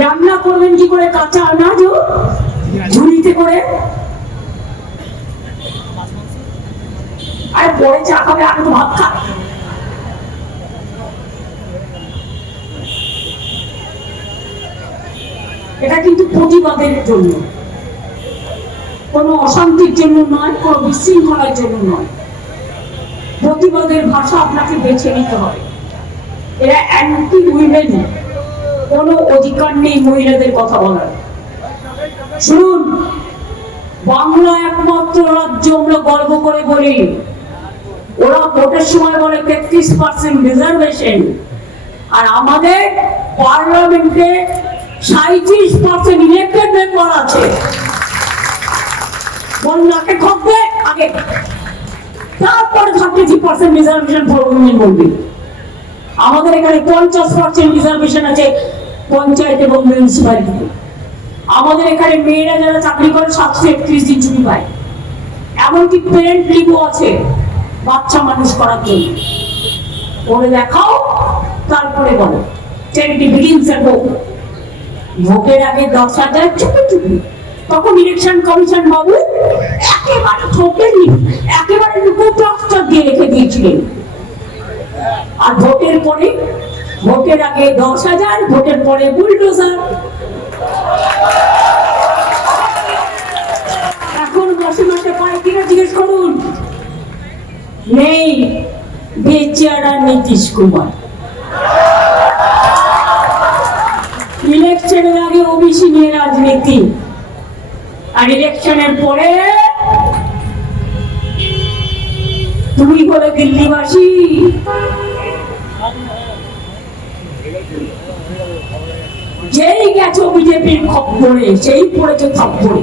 রান্না করবেন কি করে কাঁচা আনাজও ঝুড়িতে করে, আর পরে চা খাবে, আগে তো ভাত খা। এটা কিন্তু প্রতিবাদের জন্য, কোনো অশান্তির জন্য নয়, কোনো বিশৃঙ্খলার জন্য নয়। প্রতিবাদের ভাষা আপনাকে বেছে নিতে হবে। এরা অ্যান্টি উইমেন, কোনো অধিকার নেই মহিলাদের কথা বলার। শুনুন, বাংলা একমাত্র রাজ্য আমরা গর্ব করে বলি, ওরা ভোটের সময় বলে 33% রিজার্ভেশন, আর আমাদের পার্লামেন্টে 37% ইলেক্টেড মেম্বার আছে। নাকে খপবে আগে, তারপরে 33% রিজার্ভেশন ফর উইমেন বলবে। আমাদের এখানে 50% রিজার্ভেশন আছে পঞ্চায়েত এবং মিউনিসিপ্যালিটিতে। আমাদের এখানে মেয়েরা যারা চাকরি করে 731 দিন ছুটি পায়, এমনকি পেরেন্ট লিভও আছে বাচ্চা মানুষ করার জন্য। করে দেখাও, তারপরে বলো চ্যারিটি বিগিনস এট হোম। ভোটের আগে 10,000 চুপি চুপি, তখন ইলেকশন কমিশন বাবু একেবারে ঠোকেনি, একেবারে ট্রাক্টর দিয়ে রেখে দিয়েছিলেন। আর ভোটের পরে, ভোটের আগে 10,000, ভোটের পরে বুলডোজার। এখন মাসে মাসে পায় কিনা জিজ্ঞেস করুন, নেই। বেচারা নীতিশ কুমার ইলেকশনের আগে ওবিসি নিয়ে রাজনীতি, আর ইলেকশনের পরে তুমি বলে দিল্লিবাসী। যেই গেছো বিজেপির খপ্পরে, সেই পড়েছে থাপ্পড়ে।